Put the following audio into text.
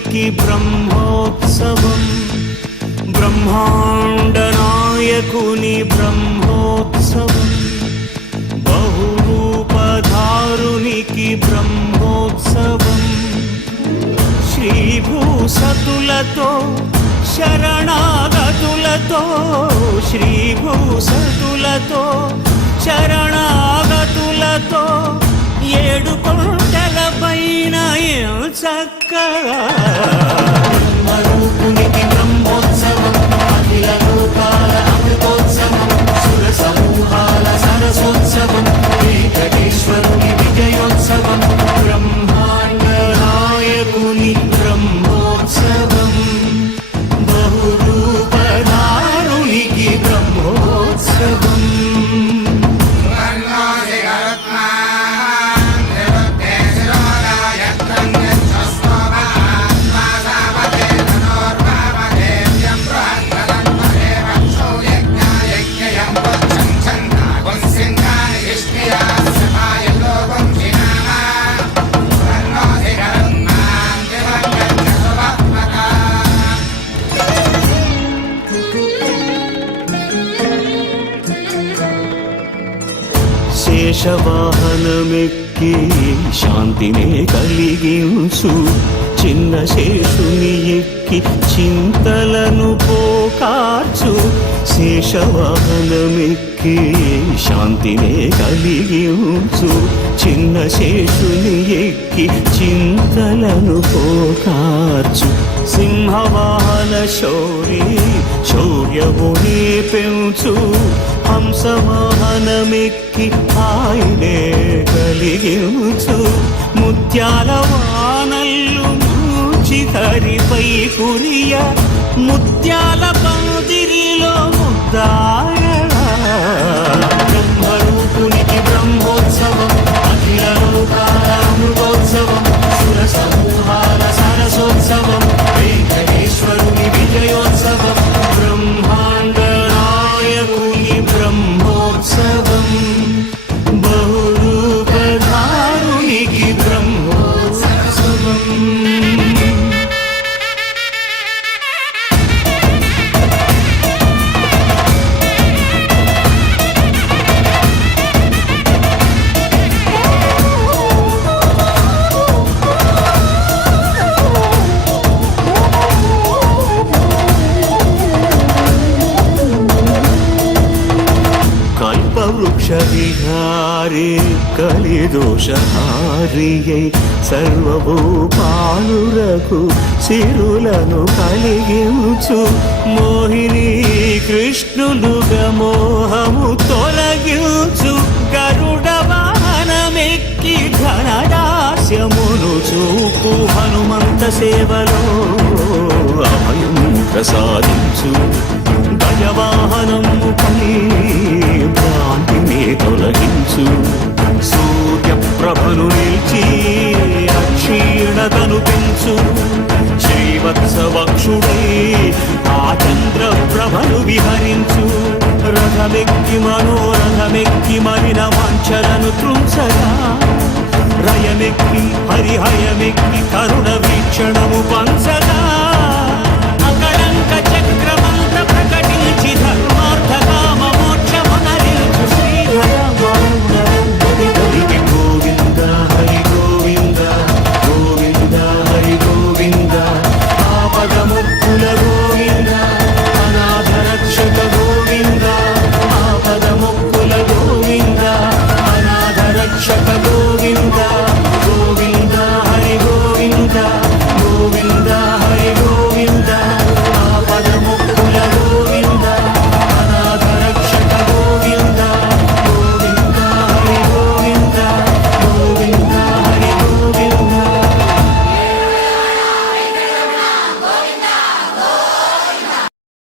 బ్రహ్మోత్సవం బ్రహ్మాండనాయకుని బ్రహ్మోత్సవం బహురూపధారునికి బ్రహ్మోత్సవం శ్రీభూసతులతో శరణాగతులతో శ్రీభూసతులతో శరణాగతులతో ఏడు కొండల పైన சக்கா శేషవాహనమెక్కి శాంతినే కలిగించు. చిన్న శేషుని ఎక్కి చింతలను పోకార్చు. శేషవాహనమెక్కి శాంతినే కలిగించు. చిన్న శేషుని ఎక్కి చింతలను పోకార్చు. సింహవాహన శౌరి శౌర్యముని పెంచు. హంసవాహనమెక్కి ఆయనే కలిగించు. ముత్యాల వానల్లు మూచి హరిపై కురియ ముత్యాల నాయకుని కల్పవృక్ష విహారే కలిదోషహారియై సర్వభూపాలురకు సిరులను కలిగించు. మోహిని కృష్ణులుగా మోహము తొలగించు. గరుడ వాహనమెక్కి ఘనదాస్యమును చూపు. హనుమంత సేవలో అభయం ప్రసాదించు. గజవాహనము పై భ్రాంతిని తొలగించు. సూర్య ప్రభను నిలిచి అక్షీణతను పెంచు. శ్రీవత్సవక్షుడై ఆ చంద్ర ప్రభను విహరించు. రథమెక్కి మనోరథమెక్కి మరిన మంచలను తృంసగా. రయమెక్కి హరిహయమెక్కి కరుణ వీక్షణము పంచగా.